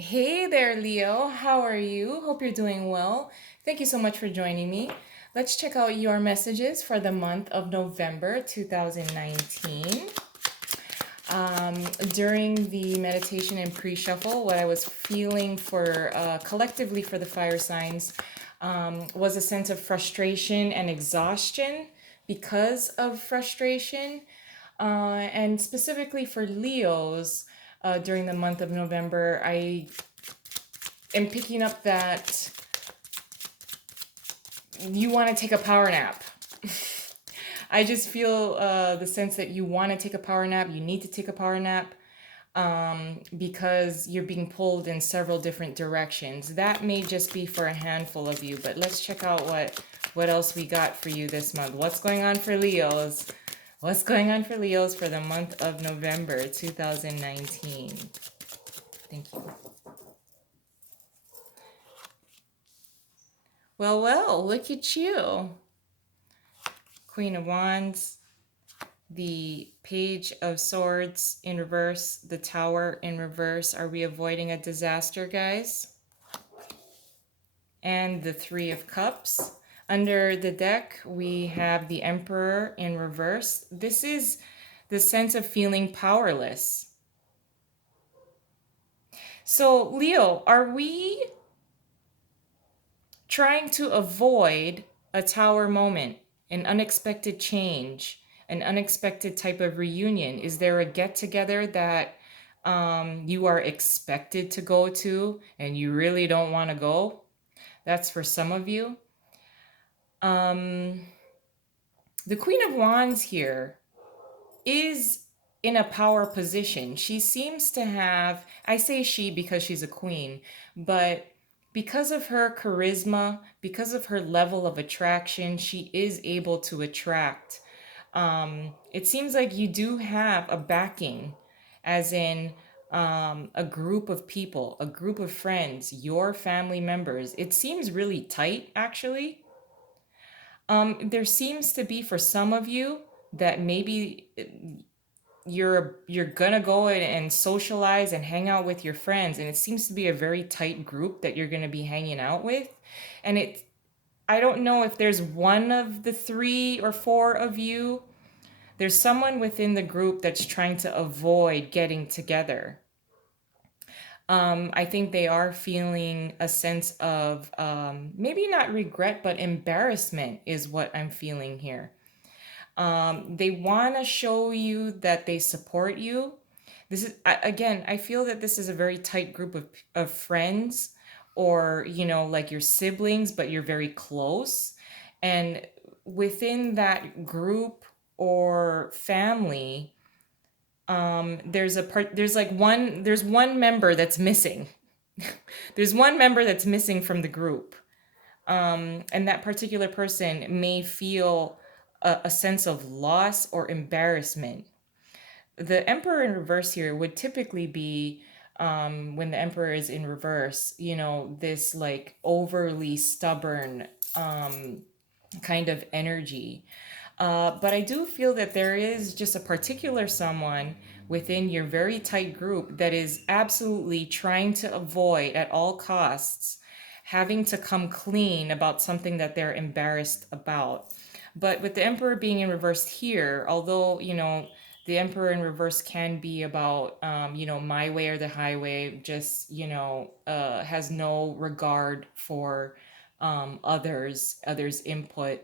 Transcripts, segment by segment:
Hey there, Leo. How are you? Hope you're doing well. Thank you so much for joining me. Let's check out your messages for the month of November 2019. During the meditation and pre shuffle, what I was feeling for collectively for the fire signs was a sense of frustration and exhaustion because of frustration. And specifically for Leos, during the month of November, I am picking up that you want to take a power nap. I just feel the sense that you want to take a power nap. You need to take a power nap because you're being pulled in several different directions. That may just be for a handful of you, but let's check out what else we got for you this month. What's going on for Leos? What's going on for Leos for the month of November 2019? Thank you. Well, look at you. Queen of Wands, the Page of Swords in reverse, the Tower in reverse. Are we avoiding a disaster, guys? And the Three of Cups. Under the deck, we have the Emperor in reverse. This is the sense of feeling powerless. So, Leo, are we trying to avoid a tower moment, an unexpected change, an unexpected type of reunion? Is there a get together that you are expected to go to and you really don't want to go? That's for some of you. Um, the Queen of Wands here is in a power position. She seems to have, I say she because she's a queen, but because of her charisma, because of her level of attraction, she is able to attract. It seems like you do have a backing, as in a group of people, a group of friends, your family members. It seems really tight, actually. There seems to be for some of you that maybe you're gonna go and socialize and hang out with your friends, and it seems to be a very tight group that you're gonna be hanging out with. And I don't know if there's one of the three or four of you. There's someone within the group that's trying to avoid getting together. I think they are feeling a sense of maybe not regret, but embarrassment is what I'm feeling here. They want to show you that they support you. This is, again, I feel that this is a very tight group of friends, or, like your siblings, but you're very close. And within that group or family, there's one member that's missing. There's one member that's missing from the group. And that particular person may feel a sense of loss or embarrassment. The Emperor in reverse here would typically be, when the Emperor is in reverse, this like overly stubborn kind of energy. But I do feel that there is just a particular someone within your very tight group that is absolutely trying to avoid at all costs having to come clean about something that they're embarrassed about. But with the Emperor being in reverse here, although, the Emperor in reverse can be about, my way or the highway, just, has no regard for others' input.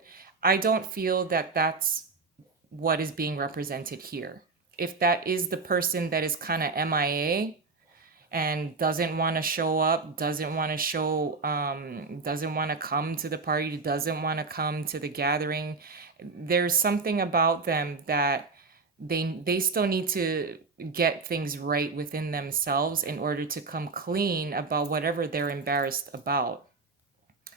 I don't feel that that's what is being represented here. If that is the person that is kind of MIA and doesn't want to show up, doesn't want to come to the party, doesn't want to come to the gathering, there's something about them that they still need to get things right within themselves in order to come clean about whatever they're embarrassed about.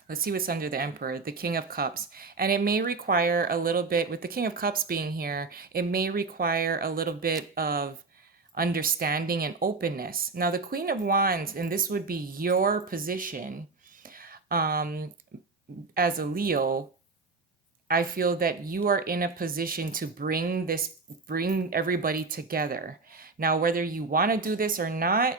Let's see what's under the Emperor, the King of Cups. And it may require a little bit, with the King of Cups being here, it may require a little bit of understanding and openness. Now, the Queen of Wands, and this would be your position as a Leo, I feel that you are in a position to bring everybody together. Now, whether you want to do this or not,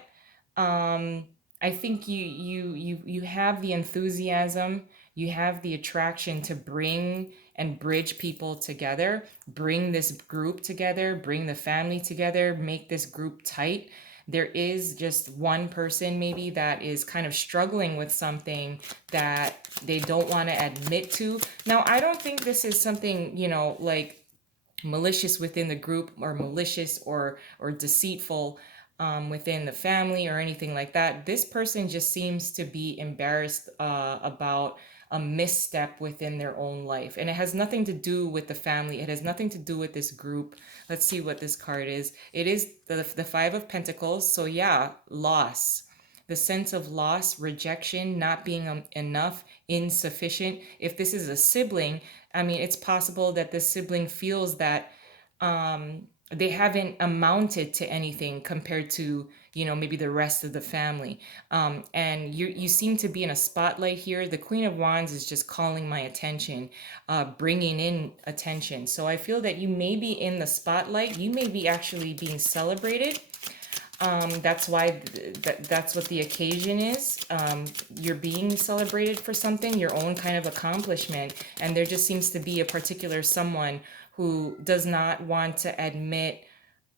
I think you have the enthusiasm, you have the attraction to bring and bridge people together, bring this group together, bring the family together, make this group tight. There is just one person maybe that is kind of struggling with something that they don't want to admit to. Now, I don't think this is something, like malicious within the group, or malicious or deceitful within the family or anything like that. This person just seems to be embarrassed about a misstep within their own life, and it has nothing to do with the family, it has nothing to do with this group. Let's see what this card is. It is the Five of Pentacles, so yeah, loss, the sense of loss, rejection, not being enough, insufficient. If this is a sibling, I mean, it's possible that the sibling feels that they haven't amounted to anything compared to, maybe the rest of the family. And you seem to be in a spotlight here. The Queen of Wands is just calling my attention, bringing in attention. So I feel that you may be in the spotlight. You may be actually being celebrated. That's why that's what the occasion is. You're being celebrated for something, your own kind of accomplishment, and there just seems to be a particular someone who does not want to admit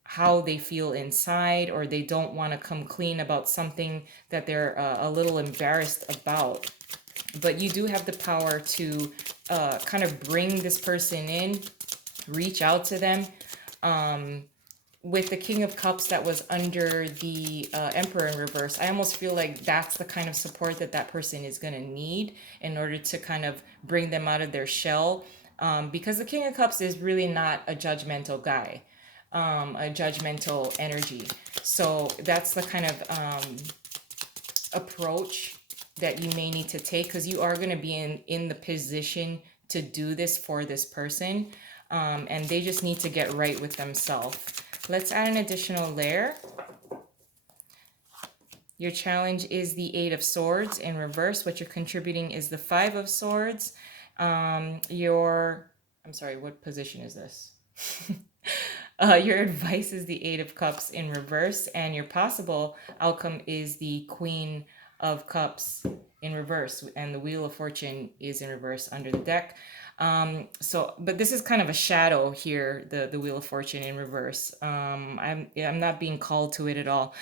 how they feel inside, or they don't want to come clean about something that they're a little embarrassed about. But you do have the power to kind of bring this person in, reach out to them. With the King of Cups that was under the Emperor in reverse, I almost feel like that's the kind of support that that person is going to need in order to kind of bring them out of their shell. Because the King of Cups is really not a judgmental guy, a judgmental energy. So that's the kind of approach that you may need to take, because you are going to be in the position to do this for this person, and they just need to get right with themselves. Let's add an additional layer. Your challenge is the Eight of Swords in reverse. What you're contributing is the Five of Swords. I'm sorry, what position is this? Your advice is the Eight of Cups in reverse, and your possible outcome is the Queen of Cups in reverse, and the Wheel of Fortune is in reverse under the deck. But this is kind of a shadow here, the Wheel of Fortune in reverse. I'm not being called to it at all.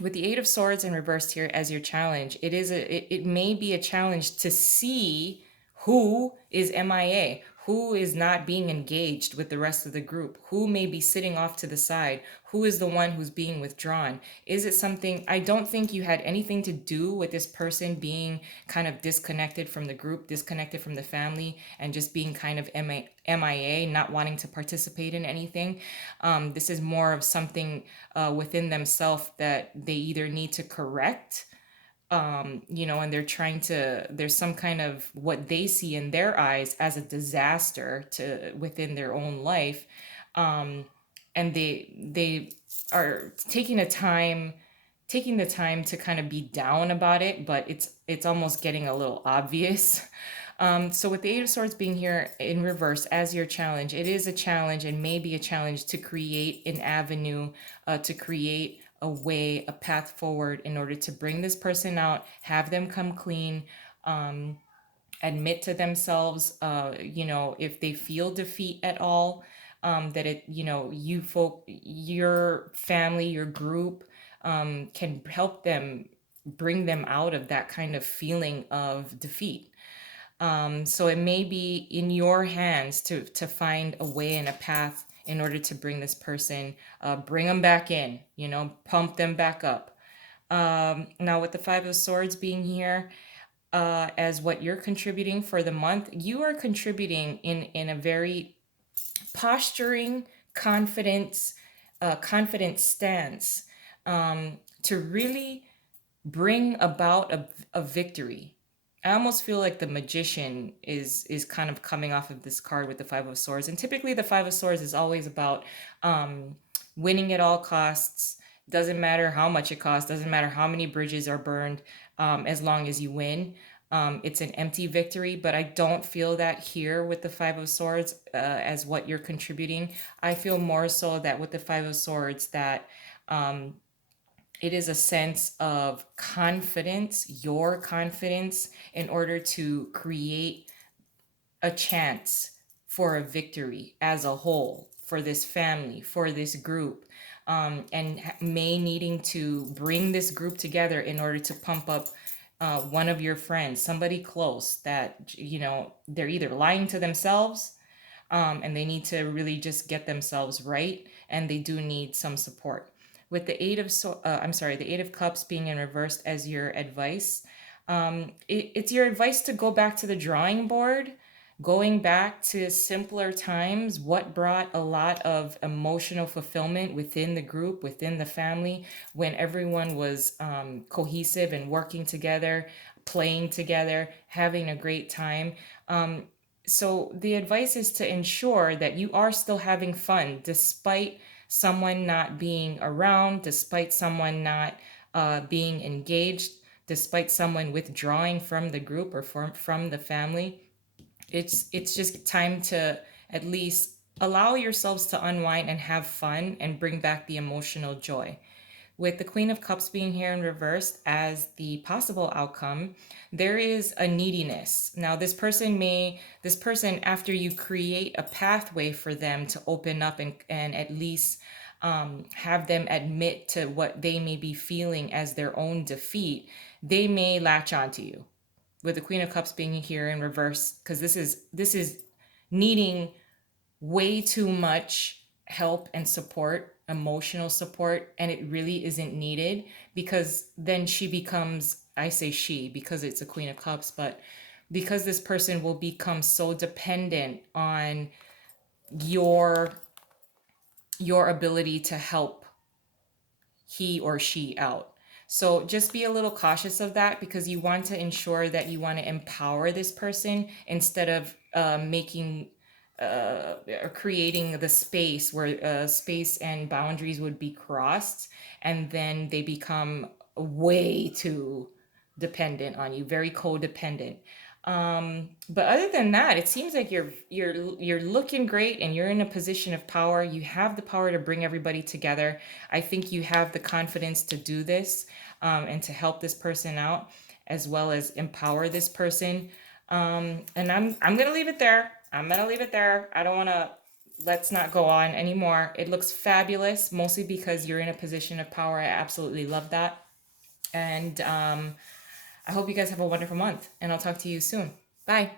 With the Eight of Swords in reverse here as your challenge, it may be a challenge to see who is MIA, who is not being engaged with the rest of the group, who may be sitting off to the side, who is the one who's being withdrawn. Is it something, I don't think you had anything to do with this person being kind of disconnected from the group, disconnected from the family, and just being kind of MIA, not wanting to participate in anything. This is more of something within themselves that they either need to correct, and they're trying to, there's some kind of what they see in their eyes as a disaster to within their own life. um, and they are taking the time to kind of be down about it, but it's almost getting a little obvious. So with the Eight of Swords being here in reverse as your challenge, it is a challenge, and maybe a challenge to create an avenue, to create a way, a path forward in order to bring this person out, have them come clean, admit to themselves, if they feel defeat at all, that your family, your group, can help them, bring them out of that kind of feeling of defeat. So it may be in your hands to find a way and a path in order to bring this person, bring them back in, pump them back up. Now with the Five of Swords being here, as what you're contributing for the month, you are contributing in a very posturing, confidence, confident stance, to really bring about a victory. I almost feel like the magician is kind of coming off of this card with the Five of Swords. And typically the Five of Swords is always about winning at all costs. Doesn't matter how much it costs, doesn't matter how many bridges are burned, as long as you win. It's an empty victory, but I don't feel that here with the Five of Swords, as what you're contributing. I feel more so that with the Five of Swords that It is a sense of confidence, your confidence, in order to create a chance for a victory as a whole for this family, for this group, and may needing to bring this group together in order to pump up one of your friends, somebody close that, they're either lying to themselves, and they need to really just get themselves right, and they do need some support. With the the Eight of Cups being in reversed as your advice, it's your advice to go back to the drawing board, going back to simpler times, what brought a lot of emotional fulfillment within the group, within the family, when everyone was cohesive and working together, playing together, having a great time. So the advice is to ensure that you are still having fun despite someone not being around, despite someone not being engaged, despite someone withdrawing from the group or from the family. It's just time to at least allow yourselves to unwind and have fun and bring back the emotional joy. With the Queen of Cups being here in reverse as the possible outcome, there is a neediness. Now, this person, after you create a pathway for them to open up and at least have them admit to what they may be feeling as their own defeat, they may latch onto you. With the Queen of Cups being here in reverse, because this is needing way too much help and support, emotional support, and it really isn't needed, because then she becomes, I say she because it's a Queen of Cups, but because this person will become so dependent on your your ability to help he or she out. So just be a little cautious of that, because you want to ensure that you want to empower this person instead of making or creating the space where space and boundaries would be crossed, and then they become way too dependent on you, very codependent. But other than that, it seems like you're looking great and you're in a position of power. You have the power to bring everybody together. I think you have the confidence to do this, and to help this person out, as well as empower this person. And I'm gonna leave it there. I'm gonna leave it there. I don't wanna Let's not go on anymore. It looks fabulous, mostly because you're in a position of power. I absolutely love that. And I hope you guys have a wonderful month, and I'll talk to you soon. Bye.